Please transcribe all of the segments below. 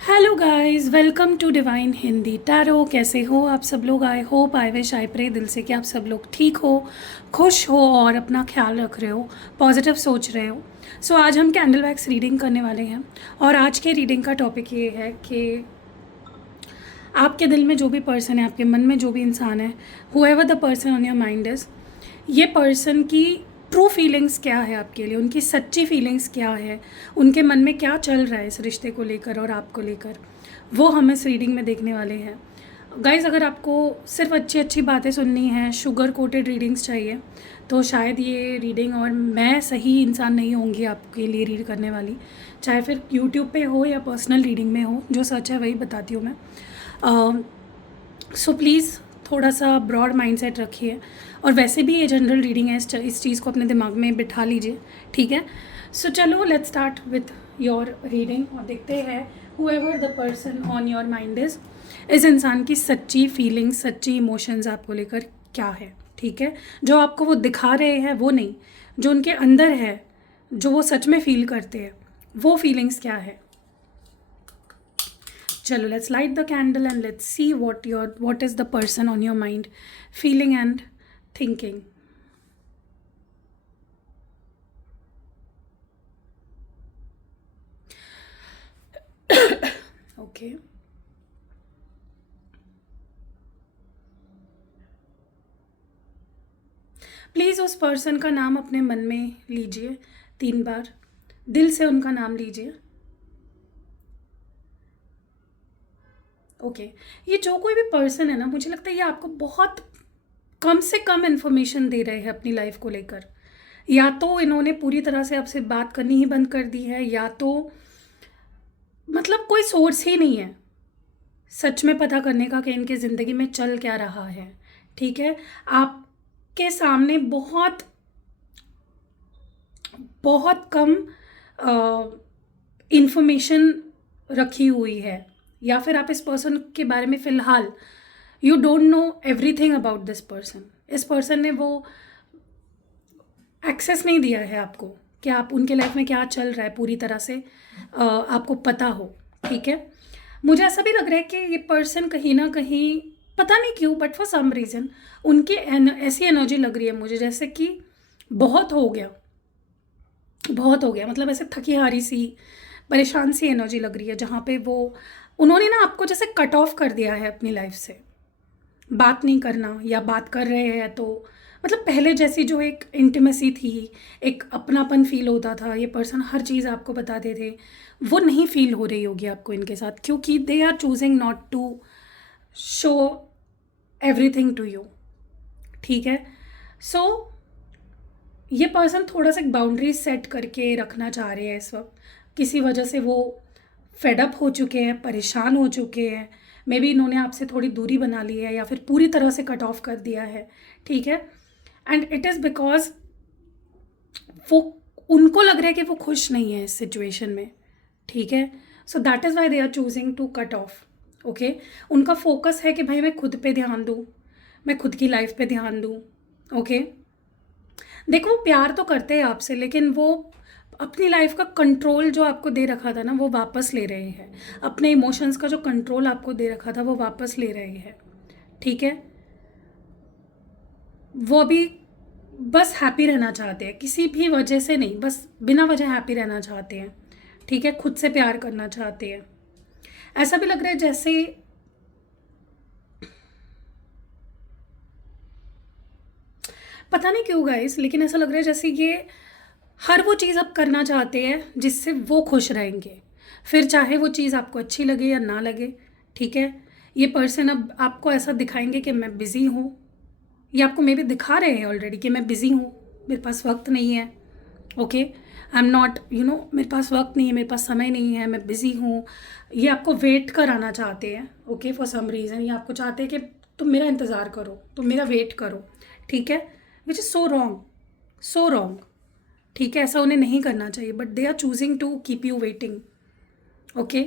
Hello guys, welcome to divine Hindi tarot. कैसे हो आप सब लोग? I hope, I wish, I pray दिल से कि आप सब लोग ठीक हो, खुश हो और अपना ख्याल रख रहे हो, पॉजिटिव सोच रहे हो। सो आज हम कैंडल वैक्स रीडिंग करने वाले हैं और आज के रीडिंग का टॉपिक ये है कि आपके दिल में जो भी पर्सन है, आपके मन में जो भी इंसान है, whoever the person on your mind is, ये पर्सन की ट्रू फीलिंग्स क्या है आपके लिए, उनकी सच्ची फीलिंग्स क्या है, उनके मन में क्या चल रहा है इस रिश्ते को लेकर और आपको लेकर, वो हम इस रीडिंग में देखने वाले हैं। गाइज़, अगर आपको सिर्फ अच्छी अच्छी बातें सुननी है, शुगर कोटेड रीडिंग्स चाहिए, तो शायद ये रीडिंग और मैं सही इंसान नहीं होंगी आपके लिए रीड करने वाली। चाहे फिर यूट्यूब पे हो या पर्सनल रीडिंग में हो, जो सच है वही बताती हूँ मैं। सो प्लीज़ थोड़ा सा ब्रॉड माइंडसेट रखिए और वैसे भी ये जनरल रीडिंग है, इस चीज़ को अपने दिमाग में बिठा लीजिए, ठीक है। सो चलो let's start with your reading और देखते हैं whoever the person on your mind इस इंसान की सच्ची फीलिंग्स, सच्ची इमोशंस आपको लेकर क्या है, ठीक है। जो आपको वो दिखा रहे हैं वो नहीं, जो उनके अंदर है, जो वो सच में फील करते हैं, वो फीलिंग्स क्या है। चलो let's light the candle and let's see what is the person on your mind feeling and thinking. Okay. Please उस पर्सन का नाम अपने मन में लीजिए 3 बार, दिल से उनका नाम लीजिए। ओके ये जो कोई भी पर्सन है ना, मुझे लगता है ये आपको बहुत कम से कम इन्फॉर्मेशन दे रहे हैं अपनी लाइफ को लेकर। या तो इन्होंने पूरी तरह से आपसे बात करनी ही बंद कर दी है, या तो मतलब कोई सोर्स ही नहीं है सच में पता करने का कि इनकी ज़िंदगी में चल क्या रहा है, ठीक है। आपके सामने बहुत बहुत कम इंफॉर्मेशन रखी हुई है, या फिर आप इस पर्सन के बारे में फ़िलहाल you don't know everything about this person. इस पर्सन ने वो एक्सेस नहीं दिया है आपको कि आप उनके लाइफ में क्या चल रहा है पूरी तरह से आपको पता हो, ठीक है। मुझे ऐसा भी लग रहा है कि ये पर्सन कहीं ना कहीं, पता नहीं क्यों, बट फॉर सम रीज़न उनकी ऐसी एनर्जी लग रही है मुझे जैसे कि बहुत हो गया, बहुत हो गया, मतलब ऐसे थकी हारी सी, परेशान सी एनर्जी लग रही है, जहाँ पे वो उन्होंने ना आपको जैसे कट ऑफ कर दिया है अपनी लाइफ से। बात नहीं करना, या बात कर रहे हैं तो मतलब पहले जैसी जो एक इंटीमेसी थी, एक अपनापन फील होता था, ये पर्सन हर चीज़ आपको बताते थे, वो नहीं फील हो रही होगी आपको इनके साथ, क्योंकि they are choosing not to show everything to you, ठीक है। सो ये पर्सन थोड़ा सा बाउंड्रीज सेट करके रखना चाह रहे हैं इस वक्त। किसी वजह से वो फेडअप हो चुके हैं, परेशान हो चुके हैं, मे बी इन्होंने आपसे थोड़ी दूरी बना ली है या फिर पूरी तरह से कट ऑफ कर दिया है, ठीक है। एंड इट इज़ बिकॉज वो, उनको लग रहा है कि वो खुश नहीं है इस सिचुएशन में, ठीक है। So that is why they are choosing to cut off, okay. उनका फोकस है कि भाई मैं खुद पे ध्यान दूँ, मैं खुद की लाइफ पे ध्यान दूँ, ओके। देखो वो प्यार तो करते हैं आपसे, लेकिन वो अपनी लाइफ का कंट्रोल जो आपको दे रखा था ना, वो वापस ले रहे हैं। अपने इमोशंस का जो कंट्रोल आपको दे रखा था वो वापस ले रहे हैं, ठीक है। वो अभी बस हैप्पी रहना चाहते हैं, किसी भी वजह से नहीं, बस बिना वजह हैप्पी रहना चाहते हैं, ठीक है। खुद से प्यार करना चाहते हैं। ऐसा भी लग रहा है जैसे, पता नहीं क्यों गाइस, लेकिन ऐसा लग रहा है जैसे ये हर वो चीज़ अब करना चाहते हैं जिससे वो खुश रहेंगे, फिर चाहे वो चीज़ आपको अच्छी लगे या ना लगे, ठीक है। ये पर्सन अब आपको ऐसा दिखाएंगे कि मैं बिज़ी हूँ, ये आपको मे भी दिखा रहे हैं ऑलरेडी कि मैं बिज़ी हूँ, मेरे पास वक्त नहीं है, okay. I am not, you know, मेरे पास वक्त नहीं है, मेरे पास समय नहीं है, मैं बिज़ी हूँ। ये आपको वेट कराना चाहते हैं, ओके, फॉर सम रीज़न। ये आपको चाहते हैं कि तुम मेरा इंतज़ार करो, तुम मेरा वेट करो, ठीक है। Which is so wrong, so wrong, ठीक है। ऐसा उन्हें नहीं करना चाहिए, but they are choosing to keep you waiting, okay.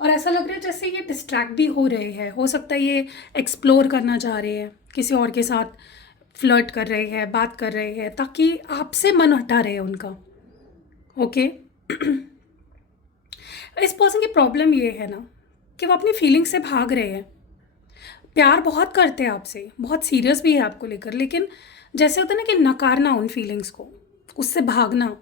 और ऐसा लग रहा है जैसे ये डिस्ट्रैक्ट भी हो रहे हैं, हो सकता है ये एक्सप्लोर करना चाह रहे हैं, किसी और के साथ फ्लर्ट कर रहे हैं, बात कर रहे हैं, ताकि आपसे मन हटा रहे हैं उनका, ओके। इस पर्सन की प्रॉब्लम ये है ना कि वो अपनी फीलिंग से भाग रहे हैं। प्यार बहुत करते हैं आपसे, बहुत सीरियस भी है आपको लेकर, लेकिन जैसे होता है ना कि नकारना उन फीलिंग्स को, उससे भागना।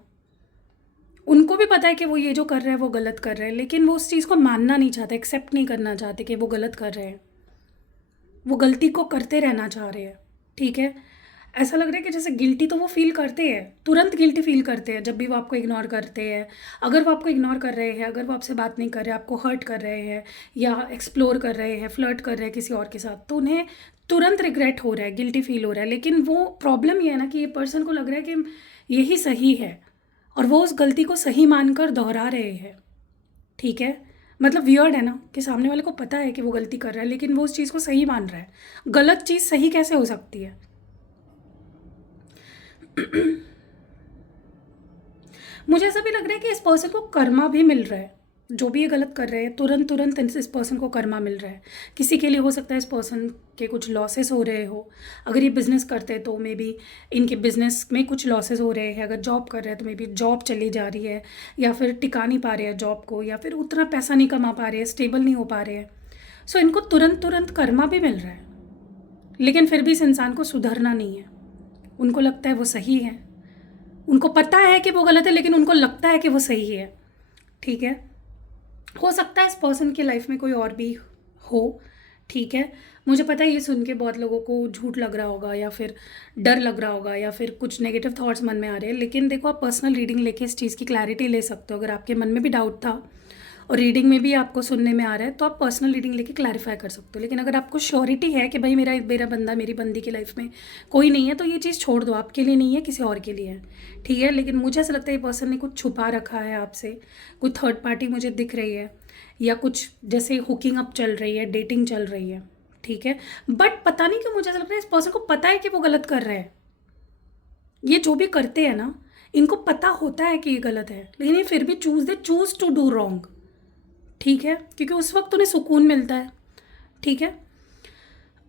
उनको भी पता है कि वो ये जो कर रहे हैं वो गलत कर रहे हैं, लेकिन वो उस चीज़ को मानना नहीं चाहते, एक्सेप्ट नहीं करना चाहते कि वो गलत कर रहे हैं। वो गलती को करते रहना चाह रहे हैं, ठीक है। ऐसा लग रहा है कि जैसे गिल्टी तो वो फील करते हैं, तुरंत गिल्टी फील करते हैं जब भी वो आपको इग्नोर करते हैं। अगर वो आपको इग्नोर कर रहे हैं, अगर वो आपसे बात नहीं कर रहे, आपको हर्ट कर रहे हैं या एक्सप्लोर कर रहे हैं, फ्लर्ट कर रहे हैं किसी और के साथ, तो उन्हें तुरंत रिग्रेट हो रहा है, गिल्टी फील हो रहा है। लेकिन वो प्रॉब्लम ये है ना कि ये पर्सन को लग रहा है कि यही सही है, और वो उस गलती को सही मानकर दोहरा रहे हैं, ठीक है। मतलब वियर्ड है ना कि सामने वाले को पता है कि वो गलती कर रहा है, लेकिन वो उस चीज़ को सही मान रहा है। गलत चीज़ सही कैसे हो सकती है? मुझे ऐसा भी लग रहा है कि इस पर्सन को कर्मा भी मिल रहा है। जो भी ये गलत कर रहे हैं, तुरंत तुरंत इस पर्सन को कर्मा मिल रहा है। किसी के लिए हो सकता है इस पर्सन के कुछ लॉसेस हो रहे हो। अगर ये बिज़नेस करते हैं तो मे बी इनके बिज़नेस में कुछ लॉसेस हो रहे हैं। अगर जॉब कर रहे हैं तो मे बी जॉब चली जा रही है, या फिर टिका नहीं पा रहे हैं जॉब को, या फिर उतना पैसा नहीं कमा पा रहे हैं, स्टेबल नहीं हो पा रहे हैं। सो इनको तुरंत तुरंत कर्मा भी मिल रहा है, लेकिन फिर भी इस इंसान को सुधरना नहीं है। उनको लगता है वो सही है, उनको पता है कि वो गलत है, लेकिन उनको लगता है कि वो सही है, ठीक है। हो सकता है इस पर्सन की लाइफ में कोई और भी हो, ठीक है। मुझे पता है ये सुन के बहुत लोगों को झूठ लग रहा होगा, या फिर डर लग रहा होगा, या फिर कुछ नेगेटिव थॉट्स मन में आ रहे हैं, लेकिन देखो, आप पर्सनल रीडिंग लेके इस चीज़ की क्लैरिटी ले सकते हो। अगर आपके मन में भी डाउट था और रीडिंग में भी आपको सुनने में आ रहा है, तो आप पर्सनल रीडिंग लेके क्लैरिफाई कर सकते हो। लेकिन अगर आपको श्योरिटी है कि भाई मेरा मेरा बंदा, मेरी बंदी की लाइफ में कोई नहीं है, तो ये चीज़ छोड़ दो, आपके लिए नहीं है, किसी और के लिए है, ठीक है। लेकिन मुझे ऐसा लगता है ये पर्सन ने कुछ छुपा रखा है आपसे, कोई थर्ड पार्टी मुझे दिख रही है, या कुछ जैसे हुकिंग अप चल रही है, डेटिंग चल रही है, ठीक है। बट पता नहीं क्यों मुझे ऐसा लग रहा है इस पर्सन को पता है कि वो गलत कर रहे हैं। ये जो भी करते हैं ना, इनको पता होता है कि ये गलत है, लेकिन ये फिर भी चूज टू डू रॉन्ग, ठीक है, क्योंकि उस वक्त उन्हें सुकून मिलता है, ठीक है।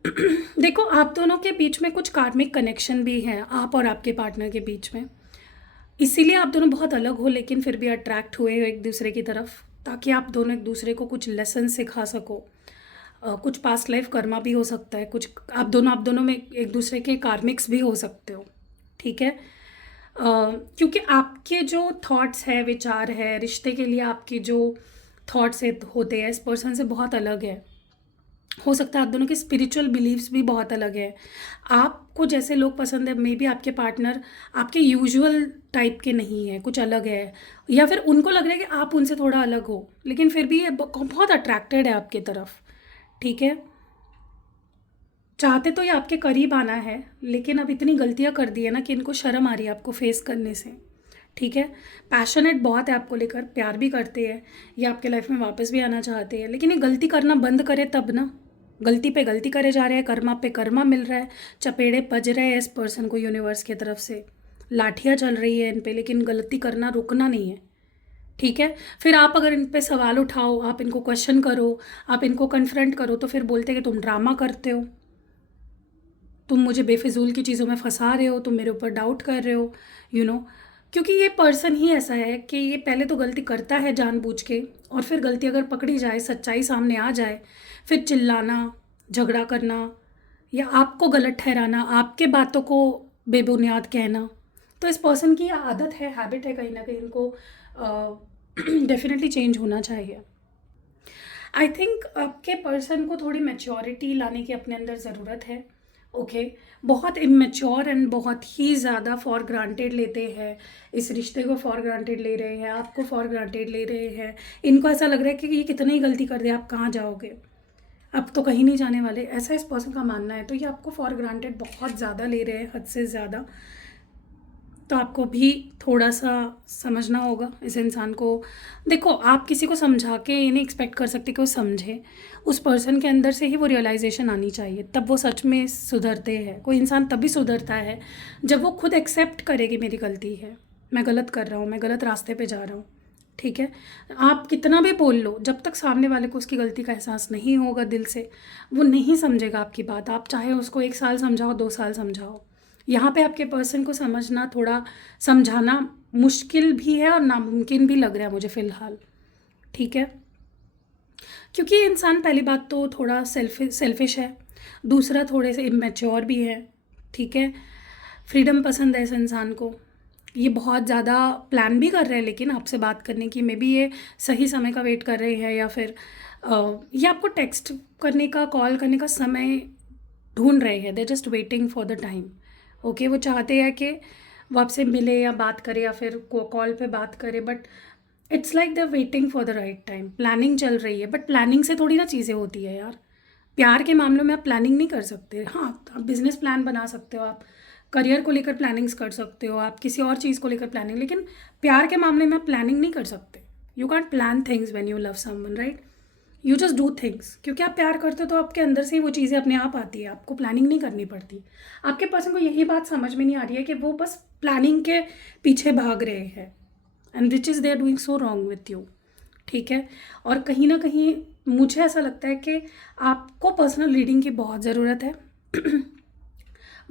देखो, आप दोनों के बीच में कुछ कार्मिक कनेक्शन भी है, आप और आपके पार्टनर के बीच में। इसीलिए आप दोनों बहुत अलग हो, लेकिन फिर भी अट्रैक्ट हुए हो एक दूसरे की तरफ, ताकि आप दोनों एक दूसरे को कुछ लेसन सिखा सको। कुछ पास्ट लाइफ कर्मा भी हो सकता है, कुछ आप दोनों में एक दूसरे के कार्मिक्स भी हो सकते हो, ठीक है। क्योंकि आपके जो थॉट्स है, विचार है, रिश्ते के लिए आपके जो थॉट्स होते हैं इस पर्सन से बहुत अलग है। हो सकता है आप दोनों के स्पिरिचुअल बिलीव्स भी बहुत अलग है। आपको जैसे लोग पसंद है, मे बी आपके पार्टनर आपके यूजुअल टाइप के नहीं है, कुछ अलग है, या फिर उनको लग रहा है कि आप उनसे थोड़ा अलग हो, लेकिन फिर भी ये बहुत अट्रैक्टेड है आपकी तरफ, ठीक है। चाहते तो ये आपके करीब आना है, लेकिन अब इतनी गलतियां कर दी है ना कि इनको शर्म आ रही है आपको फेस करने से, ठीक है। पैशनेट बहुत है आपको लेकर, प्यार भी करते हैं, ये आपके लाइफ में वापस भी आना चाहते हैं, लेकिन ये गलती करना बंद करे तब ना। गलती पे गलती करे जा रहे हैं, कर्मा पे कर्मा मिल रहा है, चपेड़े पज रहे हैं इस पर्सन को यूनिवर्स की तरफ से, लाठियाँ चल रही है इन पे, लेकिन गलती करना रुकना नहीं है, ठीक है। फिर आप अगर इन पे सवाल उठाओ, आप इनको क्वेश्चन करो, आप इनको कन्फ्रंट करो, तो फिर बोलते हैं कि तुम ड्रामा करते हो, तुम मुझे बेफिजूल की चीज़ों में फंसा रहे हो, तुम मेरे ऊपर डाउट कर रहे हो, क्योंकि ये पर्सन ही ऐसा है कि ये पहले तो गलती करता है जानबूझ के, और फिर गलती अगर पकड़ी जाए, सच्चाई सामने आ जाए, फिर चिल्लाना, झगड़ा करना, या आपको गलत ठहराना, आपके बातों को बेबुनियाद कहना। तो इस पर्सन की ये आदत है, हैबिट है, कहीं ना कहीं इनको डेफिनेटली चेंज होना चाहिए। आई थिंक आपके पर्सन को थोड़ी मैच्योरिटी लाने की अपने अंदर ज़रूरत है, ओके। बहुत इमेच्योर एंड बहुत ही ज़्यादा फॉर ग्रांटेड लेते हैं, इस रिश्ते को फॉर ग्रांटेड ले रहे हैं, आपको फॉर ग्रांटेड ले रहे हैं। इनको ऐसा लग रहा है कि ये कितनी ही गलती कर दे, आप कहाँ जाओगे, आप तो कहीं नहीं जाने वाले, ऐसा इस पर्सन का मानना है। तो ये आपको फॉर ग्रांटेड बहुत ज़्यादा ले रहे हैं, हद से ज़्यादा। तो आपको भी थोड़ा सा समझना होगा इस इंसान को। देखो, आप किसी को समझा के ये नहीं एक्सपेक्ट कर सकते कि वो समझे, उस पर्सन के अंदर से ही वो रियलाइजेशन आनी चाहिए, तब वो सच में सुधरते हैं। कोई इंसान तभी सुधरता है जब वो खुद एक्सेप्ट करे कि मेरी गलती है, मैं गलत कर रहा हूँ, मैं गलत रास्ते पे जा रहा हूँ, ठीक है। आप कितना भी बोल लो, जब तक सामने वाले को उसकी गलती का एहसास नहीं होगा दिल से, वो नहीं समझेगा आपकी बात। आप चाहे उसको 1 साल समझाओ, 2 साल समझाओ, यहाँ पे आपके पर्सन को समझना, थोड़ा समझाना मुश्किल भी है और नामुमकिन भी लग रहा है मुझे फ़िलहाल, ठीक है, क्योंकि ये इंसान पहली बात तो थोड़ा सेल्फिश है, दूसरा थोड़े से इमेच्योर भी है, ठीक है। फ्रीडम पसंद है इस इंसान को, ये बहुत ज़्यादा प्लान भी कर रहे हैं लेकिन आपसे बात करने की, मे बी ये सही समय का वेट कर रहे हैं, या फिर ये आपको टेक्स्ट करने का, कॉल करने का समय ढूंढ रहे हैं, they just waiting for the time. Okay, वो चाहते हैं कि वो आपसे मिले या बात करे या फिर कॉल पे बात करे, but it's like they waiting for the right time. Planning चल रही है, बट प्लानिंग से थोड़ी ना चीज़ें होती है यार। प्यार के मामलों में आप प्लानिंग नहीं कर सकते। हाँ, आप बिजनेस प्लान बना सकते हो, आप करियर को लेकर प्लानिंग्स कर सकते हो, आप किसी और चीज़ को लेकर प्लानिंग, लेकिन प्यार के मामले में आप प्लानिंग नहीं कर सकते। You can't plan things when you love someone, right? You just do things, क्योंकि आप प्यार करते हो तो आपके अंदर से ही वो चीज़ें अपने आप आती है, आपको प्लानिंग नहीं करनी पड़ती। आपके पर्सन को यही बात समझ में नहीं आ रही है कि वो बस प्लानिंग के पीछे भाग रहे हैं, and which is they are doing so wrong with you, ठीक है। और कहीं ना कहीं मुझे ऐसा लगता है कि आपको पर्सनल रीडिंग की बहुत ज़रूरत है।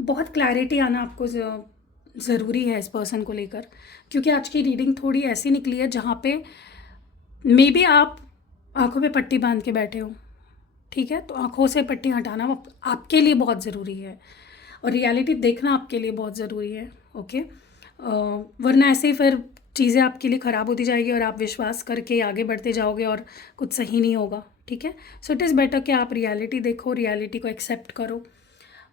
बहुत क्लैरिटी आना आपको ज़रूरी है इस पर्सन को लेकर, क्योंकि आज की रीडिंग थोड़ी ऐसी निकली है जहाँ पे मे बी आप आंखों पे पट्टी बांध के बैठे हो, ठीक है। तो आंखों से पट्टी हटाना आपके लिए बहुत ज़रूरी है, और रियलिटी देखना आपके लिए बहुत ज़रूरी है, ओके। वरना ऐसे ही फिर चीज़ें आपके लिए ख़राब होती जाएगी और आप विश्वास करके आगे बढ़ते जाओगे और कुछ सही नहीं होगा, ठीक है। सो इट इज़ बेटर कि आप रियलिटी देखो, रियलिटी को एक्सेप्ट करो।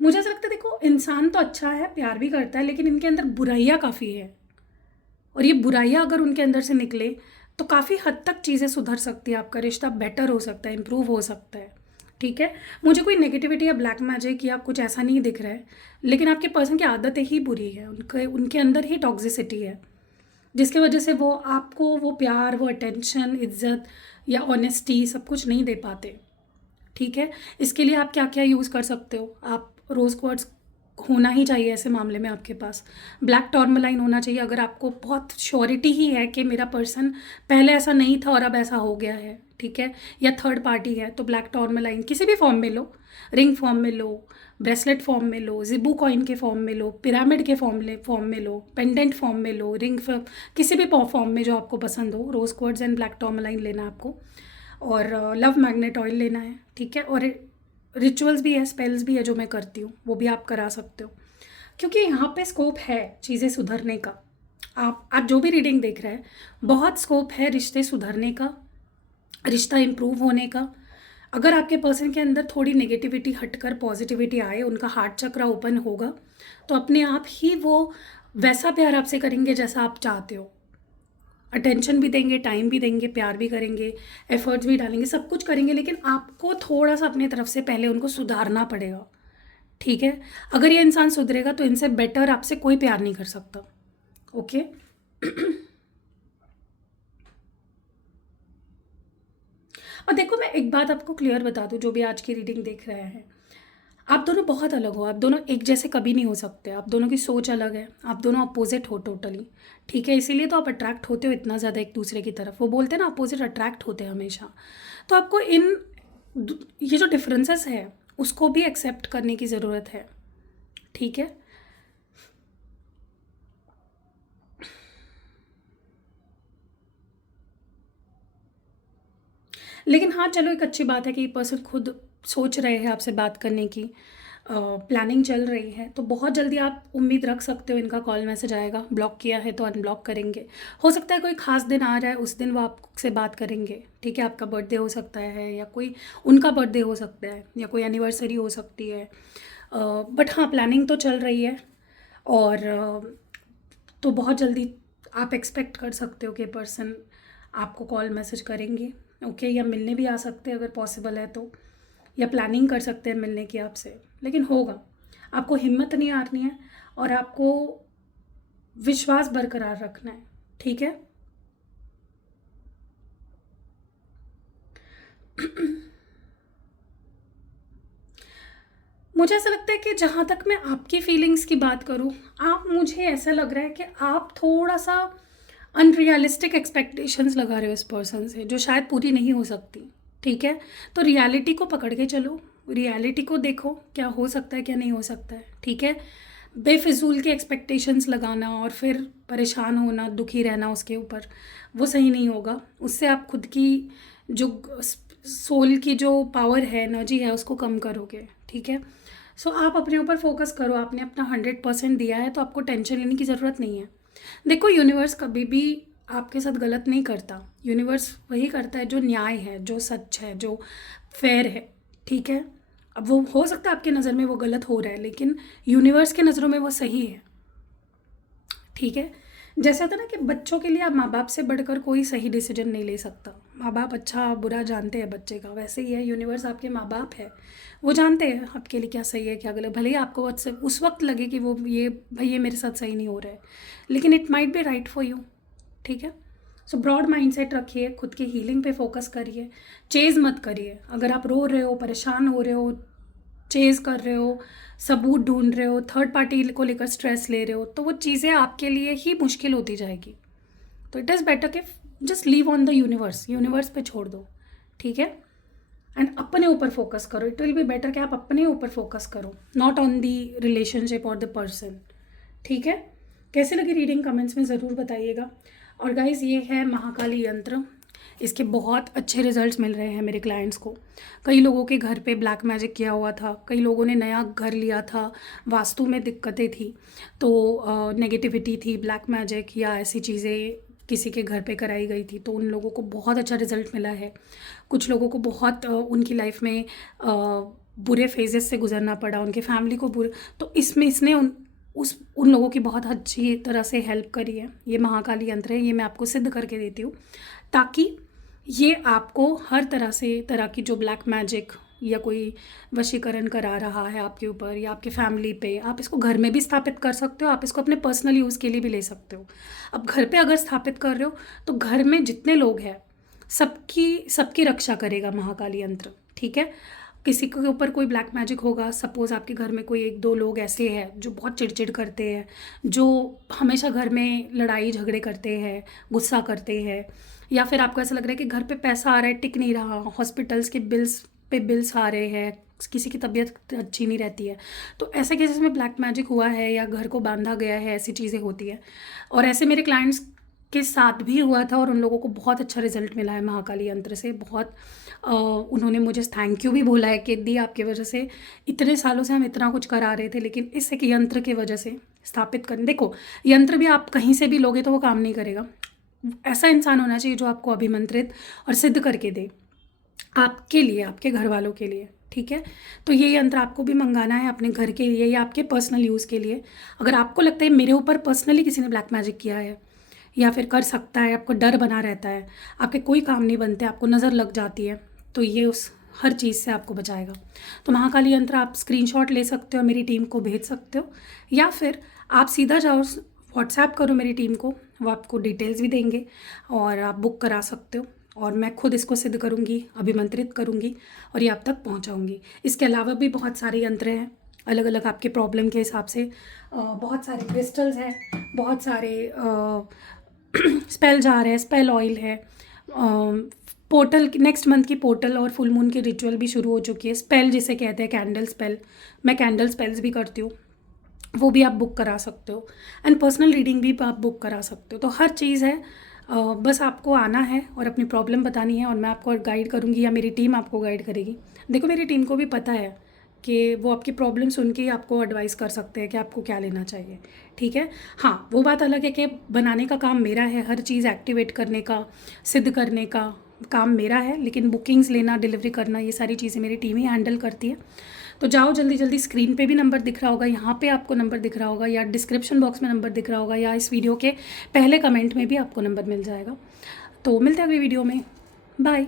मुझे ऐसा लगता है, देखो इंसान तो अच्छा है, प्यार भी करता है, लेकिन इनके अंदर बुराइयाँ काफ़ी है, और ये बुराइयाँ अगर उनके अंदर से निकले तो काफ़ी हद तक चीज़ें सुधर सकती है, आपका रिश्ता बेटर हो सकता है, इम्प्रूव हो सकता है, ठीक है। मुझे कोई नेगेटिविटी या ब्लैक मैजिक या कुछ ऐसा नहीं दिख रहा है, लेकिन आपके पर्सन की आदतें ही बुरी है, उनके अंदर ही टॉक्सिसिटी है, जिसकी वजह से वो आपको वो प्यार, वो अटेंशन, इज्जत या ऑनेस्टी सब कुछ नहीं दे पाते, ठीक है। इसके लिए आप क्या क्या यूज़ कर सकते हो, आप रोज़ क्वार्ट्ज होना ही चाहिए ऐसे मामले में आपके पास, ब्लैक टॉर्मलाइन होना चाहिए अगर आपको बहुत श्योरिटी ही है कि मेरा पर्सन पहले ऐसा नहीं था और अब ऐसा हो गया है, ठीक है, या थर्ड पार्टी है, तो ब्लैक टॉर्मलाइन किसी भी फॉर्म में लो, रिंग फॉर्म में लो, ब्रेसलेट फॉर्म में लो, जिबू कॉइन के फॉर्म में लो, पिरामिड के फॉर्म में लो, पेंडेंट फॉर्म में लो, रिंग किसी भी फॉर्म में जो आपको पसंद हो, रोज़ क्वार्ट्ज एंड ब्लैक टॉर्मलाइन लेना आपको, और लव मैग्नेट ऑयल लेना है, ठीक है। और रिचुअल्स भी है, स्पेल्स भी है जो मैं करती हूँ, वो भी आप करा सकते हो, क्योंकि यहाँ पे स्कोप है चीज़ें सुधरने का। आप जो भी रीडिंग देख रहे हैं, बहुत स्कोप है रिश्ते सुधरने का, रिश्ता इम्प्रूव होने का। अगर आपके पर्सन के अंदर थोड़ी नेगेटिविटी हटकर पॉजिटिविटी आए, उनका हार्ट चक्र ओपन होगा, तो अपने आप ही वो वैसा प्यार आपसे करेंगे जैसा आप चाहते हो। अटेंशन भी देंगे, टाइम भी देंगे, प्यार भी करेंगे, एफर्ट्स भी डालेंगे, सब कुछ करेंगे, लेकिन आपको थोड़ा सा अपनी तरफ से पहले उनको सुधारना पड़ेगा, ठीक है। अगर ये इंसान सुधरेगा तो इनसे बेटर आपसे कोई प्यार नहीं कर सकता, ओके। और देखो, मैं एक बात आपको क्लियर बता दूं, जो भी आज की रीडिंग देख रहे हैं, आप दोनों बहुत अलग हो, आप दोनों एक जैसे कभी नहीं हो सकते, आप दोनों की सोच अलग है, आप दोनों अपोजिट हो टोटली, ठीक है। इसीलिए तो आप अट्रैक्ट होते हो इतना ज़्यादा एक दूसरे की तरफ। वो बोलते हैं ना, अपोजिट अट्रैक्ट होते हैं हमेशा। तो आपको ये जो डिफरेंसेस है उसको भी एक्सेप्ट करने की ज़रूरत है, ठीक है। लेकिन हाँ, चलो, एक अच्छी बात है कि पर्सन खुद सोच रहे हैं आपसे बात करने की, प्लानिंग चल रही है, तो बहुत जल्दी आप उम्मीद रख सकते हो इनका कॉल मैसेज आएगा। ब्लॉक किया है तो अनब्लॉक करेंगे, हो सकता है कोई ख़ास दिन आ जाए, उस दिन वो आपसे बात करेंगे, ठीक है। आपका बर्थडे हो सकता है, या कोई उनका बर्थडे हो सकता है, या कोई एनिवर्सरी हो सकती है, बट हाँ, प्लानिंग तो चल रही है, और तो बहुत जल्दी आप एक्सपेक्ट कर सकते हो कि पर्सन आपको कॉल मैसेज करेंगे, ओके, या मिलने भी आ सकते हैं अगर पॉसिबल है तो, या प्लानिंग कर सकते हैं मिलने की आपसे, लेकिन होगा। आपको हिम्मत नहीं हारनी है, और आपको विश्वास बरकरार रखना है, ठीक है। मुझे ऐसा लगता है कि जहाँ तक मैं आपकी फीलिंग्स की बात करूँ, मुझे ऐसा लग रहा है कि आप थोड़ा सा अनरियलिस्टिक एक्सपेक्टेशंस लगा रहे हो इस पर्सन से, जो शायद पूरी नहीं हो सकती, ठीक है। तो रियलिटी को पकड़ के चलो, रियलिटी को देखो, क्या हो सकता है क्या नहीं हो सकता है, ठीक है। बेफिजूल के एक्सपेक्टेशंस लगाना और फिर परेशान होना, दुखी रहना उसके ऊपर, वो सही नहीं होगा। उससे आप खुद की जो सोल की जो पावर है, एनर्जी है, उसको कम करोगे, ठीक है। सो आप अपने ऊपर फोकस करो। आपने अपना 100% दिया है तो आपको टेंशन लेने की ज़रूरत नहीं है। देखो, यूनिवर्स कभी भी आपके साथ गलत नहीं करता। यूनिवर्स वही करता है जो न्याय है, जो सच है, जो फेयर है, ठीक है। अब वो हो सकता है आपके नज़र में वो गलत हो रहा है, लेकिन यूनिवर्स के नज़रों में वो सही है, ठीक है। जैसा था ना कि बच्चों के लिए आप माँ बाप से बढ़कर कोई सही डिसीजन नहीं ले सकता। माँ बाप अच्छा बुरा जानते हैं बच्चे का, वैसे ही है यूनिवर्स आपके माँ बाप है। वो जानते हैं आपके लिए क्या सही है क्या गलत, भले ही आपको उस वक्त लगे कि वो ये भाई ये मेरे साथ सही नहीं हो रहा है, लेकिन it might be right for you, ठीक है। सो ब्रॉड माइंडसेट रखिए, खुद की हीलिंग पे फोकस करिए, चेज़ मत करिए। अगर आप रो रहे हो, परेशान हो रहे हो, चेज़ कर रहे हो, सबूत ढूंढ रहे हो, थर्ड पार्टी को लेकर स्ट्रेस ले रहे हो, तो वो चीज़ें आपके लिए ही मुश्किल होती जाएगी। तो इट इज़ बेटर कि just leave on the universe, universe पे छोड़ दो, ठीक है। एंड अपने ऊपर फोकस करो। इट विल बी बेटर कि आप अपने ऊपर फोकस करो, नॉट ऑन दी रिलेशनशिप और द पर्सन, ठीक है। कैसे लगी रीडिंग कमेंट्स में ज़रूर बताइएगा। और गाइज़, ये है महाकाली यंत्र। इसके बहुत अच्छे रिजल्ट्स मिल रहे हैं मेरे क्लाइंट्स को। कई लोगों के घर पे ब्लैक मैजिक किया हुआ था, कई लोगों ने नया घर लिया था, वास्तु में दिक्कतें थी, तो नेगेटिविटी थी, ब्लैक मैजिक या ऐसी चीज़ें किसी के घर पे कराई गई थी, तो उन लोगों को बहुत अच्छा रिजल्ट मिला है। कुछ लोगों को बहुत उनकी लाइफ में बुरे फेजेस से गुजरना पड़ा, उनके फैमिली को बुरे, तो इसमें इसने उन लोगों की बहुत अच्छी तरह से हेल्प करी है। ये महाकाली यंत्र है, ये मैं आपको सिद्ध करके देती हूँ, ताकि ये आपको हर तरह की जो ब्लैक मैजिक या कोई वशीकरण करा रहा है आपके ऊपर या आपके फैमिली पे, आप इसको घर में भी स्थापित कर सकते हो, आप इसको अपने पर्सनल यूज़ के लिए भी ले सकते हो। अब घर पे अगर स्थापित कर रहे हो तो घर में जितने लोग हैं सबकी रक्षा करेगा महाकाली यंत्र, ठीक है। किसी के ऊपर कोई ब्लैक मैजिक होगा, सपोज़ आपके घर में कोई 1-2 लोग ऐसे हैं जो बहुत चिड़चिड़ करते हैं, जो हमेशा घर में लड़ाई झगड़े करते हैं, गुस्सा करते हैं, या फिर आपको ऐसा लग रहा है कि घर पे पैसा आ रहा है टिक नहीं रहा, हॉस्पिटल्स के बिल्स आ रहे हैं, किसी की तबीयत अच्छी नहीं रहती है, तो ऐसे केसेस में ब्लैक मैजिक हुआ है या घर को बांधा गया है, ऐसी चीज़ें होती है। और ऐसे मेरे क्लाइंट्स के साथ भी हुआ था और उन लोगों को बहुत अच्छा रिजल्ट मिला है महाकाली यंत्र से। बहुत उन्होंने मुझे थैंक यू भी बोला है कि दी आपकी वजह से इतने सालों से हम इतना कुछ करा रहे थे, लेकिन इस एक यंत्र की वजह से स्थापित करने, देखो यंत्र भी आप कहीं से भी लोगे तो वो काम नहीं करेगा। ऐसा इंसान होना चाहिए जो आपको अभिमंत्रित और सिद्ध करके दे आपके लिए, आपके घर वालों के लिए, ठीक है। तो ये यंत्र आपको भी मंगाना है अपने घर के लिए या आपके पर्सनल यूज़ के लिए। अगर आपको लगता है मेरे ऊपर पर्सनली किसी ने ब्लैक मैजिक किया है या फिर कर सकता है, आपको डर बना रहता है, आपके कोई काम नहीं बनते, आपको नज़र लग जाती है, तो ये उस हर चीज़ से आपको बचाएगा। तो महाकाली यंत्र आप स्क्रीनशॉट ले सकते हो, मेरी टीम को भेज सकते हो, या फिर आप सीधा जाओ व्हाट्सएप करो मेरी टीम को, वो आपको डिटेल्स भी देंगे और आप बुक करा सकते हो। और मैं खुद इसको सिद्ध करूँगी, अभिमंत्रित करूँगी और ये आप तक पहुँचाऊँगी। इसके अलावा भी बहुत सारे यंत्र हैं अलग अलग आपके प्रॉब्लम के हिसाब से, बहुत सारे क्रिस्टल्स हैं, बहुत सारे स्पेल जार है, स्पेल ऑयल है, पोर्टल नेक्स्ट मंथ की पोर्टल और फुल मून की रिचुअल भी शुरू हो चुकी है। स्पेल जिसे कहते हैं कैंडल स्पेल, मैं कैंडल स्पेल्स भी करती हूँ, वो भी आप बुक करा सकते हो। एंड पर्सनल रीडिंग भी आप बुक करा सकते हो। तो हर चीज़ है, बस आपको आना है और अपनी प्रॉब्लम बतानी है और मैं आपको गाइड करूँगी या मेरी टीम आपको गाइड करेगी। देखो मेरी टीम को भी पता है कि वो आपकी प्रॉब्लम सुन के ही आपको एडवाइस कर सकते हैं कि आपको क्या लेना चाहिए, ठीक है। हाँ, वो बात अलग है कि बनाने का काम मेरा है, हर चीज़ एक्टिवेट करने का, सिद्ध करने का काम मेरा है, लेकिन बुकिंग्स लेना, डिलीवरी करना, ये सारी चीज़ें मेरी टीम ही हैंडल करती है। तो जाओ जल्दी जल्दी, स्क्रीन पे भी नंबर दिख रहा होगा, यहाँ पे आपको नंबर दिख रहा होगा, या डिस्क्रिप्शन बॉक्स में नंबर दिख रहा होगा, या इस वीडियो के पहले कमेंट में भी आपको नंबर मिल जाएगा। तो मिलते हैं अगली वीडियो में, बाय।